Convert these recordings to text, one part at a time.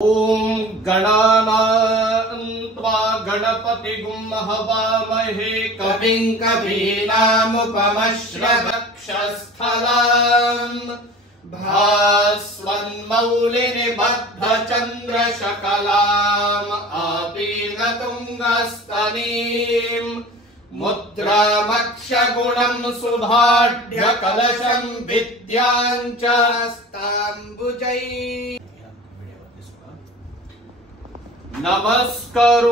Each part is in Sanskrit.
ओम गणानान्त्वा गणपतिगुं हवामहे कविं कवीनामुपमश्रवक्षस्थलाम् भास्वन्मौलिनिबद्धचन्द्रशकलाम् आपीनतुङ्गस्तनीम् मुद्रामक्षगुणं सुधाढ्यकलशं विद्यां च हस्ताम्बुजैः नमस्करोमि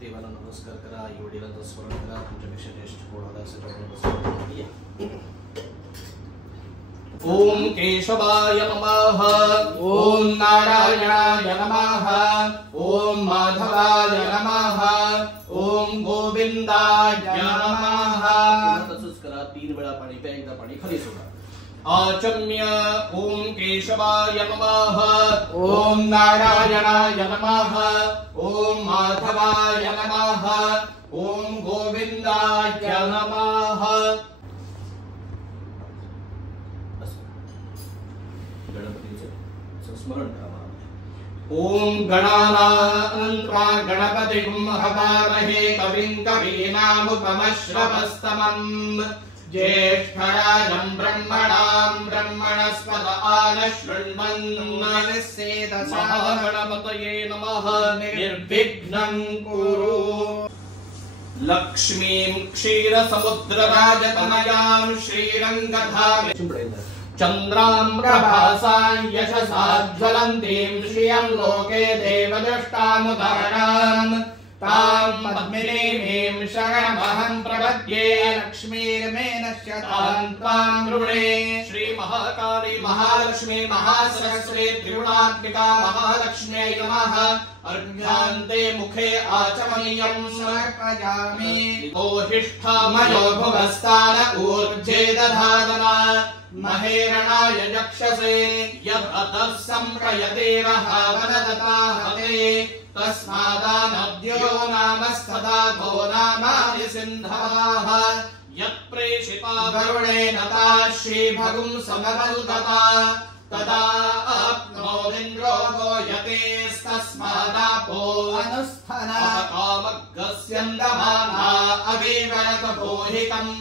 देवाला नमस्कार करा योडीला स्मरण करा तुमच्यापेक्षा ज्येष्ठ कोणाला सगळ्यांना ओम केशवाय नमः ओम नारायणाय नमः ओम माधवाय नमः ओम गोविंदाय नमः तसंच करा 3 वेळा पाणी प्या एकदा पाणी खाली सोडा आचम्य ओम केशवाय नमः ओम नारायणाय नमः ओम माधवाय नमः ओम गोविंदाय नमः स्मरण करा ओम गणानान्त्वा गणपतिगुं हवामहे कविं कवीनामुपमश्रवस्तमम् ज्येष्ठराजं ब्रह्मणां ब्रह्मणस्पत आनशृण्वन्नमस्येदसा गणपतये नमः निर्विघ्नं कुरु लक्ष्मीं क्षीरसमुद्रराजतनयां श्रीरङ्गधामे चन्द्रां प्रभासां यशसा ज्वलन्तीं श्रियं लोके देवदष्टामुदाराम् तां पद्मिनीं शरणमहं प्रपद्ये लक्ष्मीर्मे नश्यतां त्वां नृणे श्री महाकाली महालक्ष्मी महासरस्वती त्रिगुणात्मिका महालक्ष्म्यै नमः अर्घ्यान्ते मुखे आचमनीयं समर्पयामि ओहिष्ठामयो भुवस्तान ऊर्जे दधातना महेरणाय यक्षसे यदतः सम्प्रयते वहावनदताहते तस्मादानद्यो नामस्तदा भो नामानि सिन्धवाः यत्प्रेषिता वरुणेन ता श्रीभगुं समवल्गता तदा आप्नोदिन्द्रो गोयतेस्तस्मादापो अनुस्थना कामग्गस्यन्दमाना अविवरत बोहितम्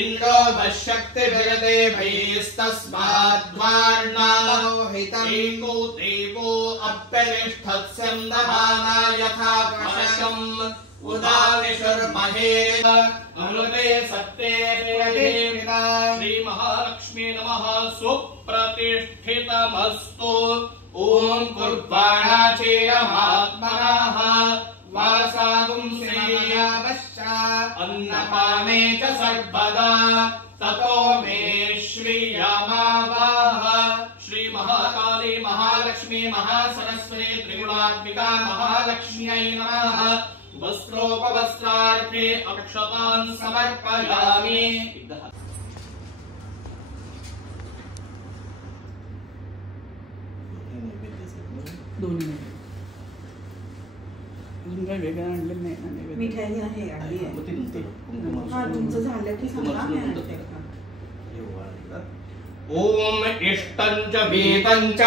इन्द्रो वशक्तिभिर्देवैस्तस्माद्वार्णालोहितम् एको देवो अप्यतिष्ठत्स्यन्दमाना यथा प्रशकम् उदाविशुर्महे अमृते सत्ते देविना श्री महालक्ष्मी नमः सुप्रतिष्ठितमस्तु ओम कुर्बाणाचेयमात्मनः वासागुं श्रेयावश्चा अन्नपाने च सर्वदा ततो मे श्रियमावाह श्री महाकाली महालक्ष्मी महासरस्वती त्रिगुणात्मिका महालक्ष्म्यै नमः वस्त्रोपवस्त्रार्थे अक्षतान् समर्पयामि मिठाई आहे आणली आहे हा तुमचं झालं की सांगा मी आणते ओम इष्टं च वेदं च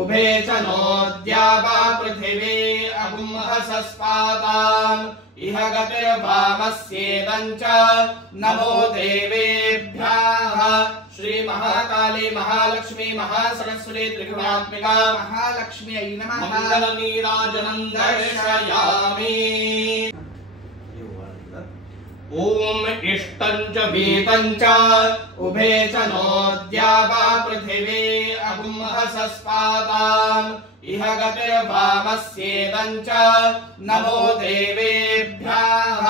उभे च नोद्या वा पृथिवी अगुंहसस्पाताम् इह गतिर्वामस्येदं च नमो देवेभ्यः श्री महाकाली महालक्ष्मी महासरस्वती त्रिगुणात्मिका महालक्ष्म्यै नमः मंगलनीराजनं दर्शयामि ओम इष्टं च वेदं च उभे च नोद्या वा पृथिवी अगुंहसस्पाताम् इह गतिर्वामस्येदं च नमो देवेभ्यः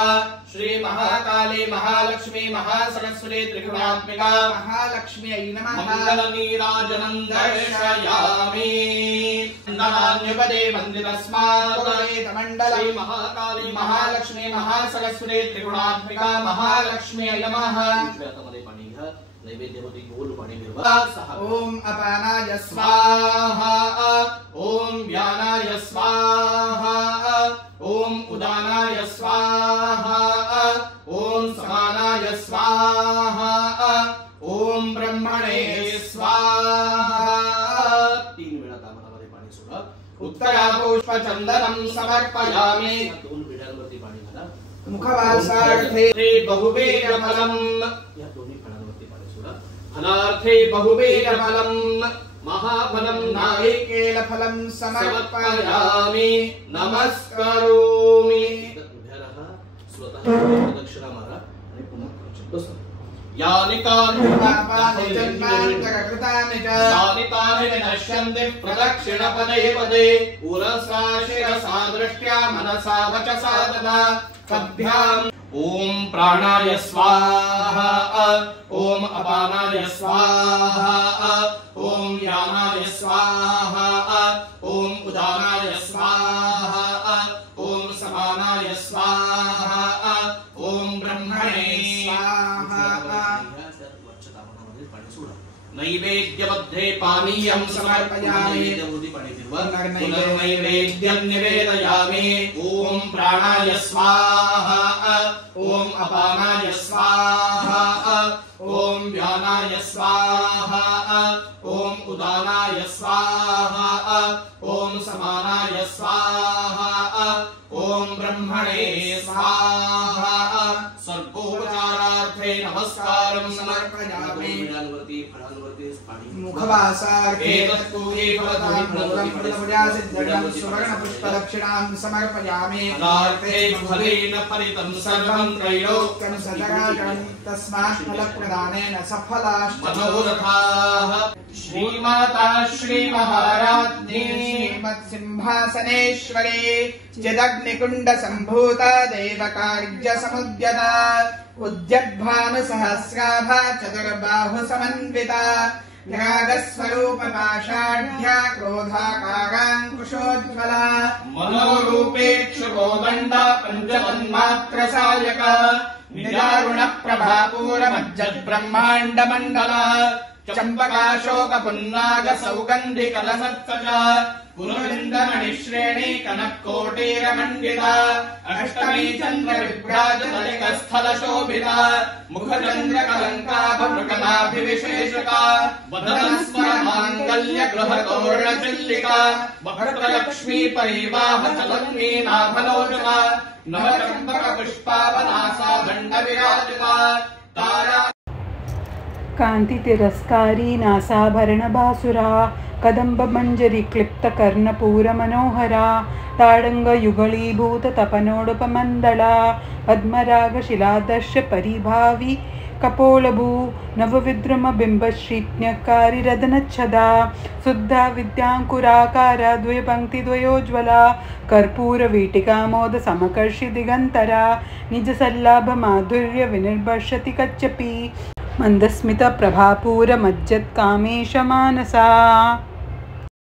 श्री महाकाली महालक्ष्मी महासरस्वती त्रिगुणात्मिका महालक्ष्म्यै नमः मंगलनीराजनं दर्शयामि नान्यपदे वन्दितस्मात् श्री महाकाली महालक्ष्मी महासरस्वती त्रिगुणात्मिका महालक्ष्म्यै नमः नैवेद्य होती गोल पाणी मिळवा ओम अपानाय स्वाहा ओम व्यानाय स्वाहा ओम उदानाय स्वाहा ओम समानाय स्वाहा ओम ब्रह्मणे स्वाहा 3 दामनामध्ये पाणी सोडा. उत्तरापुष्पचन्दनं समर्पयामि. 2 भिड्यांवरती पाणी घाला. मुखवासार्थे बहुवेगफलं. या दोन्ही फळांवरती पाणी सोडा. फलार्थे बहुवेगफलं महाफलं नारिकेलफलं समर्पयामि. नमस्करोमि. उभ्या राहा. स्वतः प्रदक्षिणा मारा आणि पुन्हा बसा. यानि कानि पापानि जन्मान्तरकृतानि च तानि तानि विनश्यन्ति प्रदक्षिणपदे पदे. उरसा शिरसा दृष्ट्या मनसा वचसा तथा पद्भ्याम्. ॐ प्राणाय स्वाहा. ॐ अपानाय स्वाहा. ॐ यानाय स्वाहा. ॐ उदानाय स्वाहा. ॐ समानाय स्वाहा. ॐ ब्रह्मणे स्वाहा. नैवेद्यमध्ये पानीयं समर्पयामि. नैवेद्यं निवेदयामि. ॐ प्राणाय स्वाहा. ॐ अपानाय स्वाहा. ॐ व्यानाय स्वाहा. ॐ उदानाय स्वाहा. ॐ समानाय स्वाहा. ॐ ब्रह्मणे स्वाहा. सर्वोपचारार्थे नमस्कारं समर्पयामि. मुखवासार्थे सुवर्णपुष्पदक्षिणां समर्पयामि. फलेन फलितं सर्वं त्रैलोक्यं सचराचरं तस्मात् फलप्रदानेन सफलाश्च मनोरथाः. श्रीमाता श्रीमहाराज्ञी श्रीमत्सिंहासनेश्वरी चिदग्निकुण्डसम्भूता देवकार्यसमुद्यता उद्यद्भानुसहस्राभा चतुर्बाहुसमन्विता रागस्वरूपपाषाढ्या क्रोधाकाराङ्कुशोज्ज्वला मनोरूपेक्षुकोदण्डा पञ्चतन्मात्रसायका निजारुणप्रभापूरमज्जद्ब्रह्माण्डमण्डला चम्पकाशोकपुन्नागसौगन्धिकलसत्सजा कुरुविन्दमणिश्रेणी कनक्कोटीरमण्डिता अष्टमी चन्द्रविभ्राजतलिकस्थलशोभिता मुखचन्द्रकलङ्काभमृगनाभिविशेषका वदनस्मरमाङ्गल्यगृहतोरणचिल्लिका वक्रलक्ष्मी परिवाहचलन्मीनाभलोचना नवचम्पकपुष्पावनासा दण्डविराजिता तारा कांति तिरस्कारी नासाभरण बासुरा कदंब मंजरी क्लिप्त कर्णपूर मनोहरा ताडंग युगलीभूत तपनोडुपमंडला पद्मराग शिलादर्श परिभावी कपोलभू नवविद्रुम बिंबश्रीज्ञकारी रदनच्छदा शुद्धा विद्यांकुराकारा द्वयपंक्तिद्वयोज्वला कर्पूर वीटिकामोद समकर्षि दिगंतरा निज सल्लाभ माधुर्य विनिर्भर्षति कच्चपी मंदस्मित प्रभापूर मज्जत् कामेश मानसा.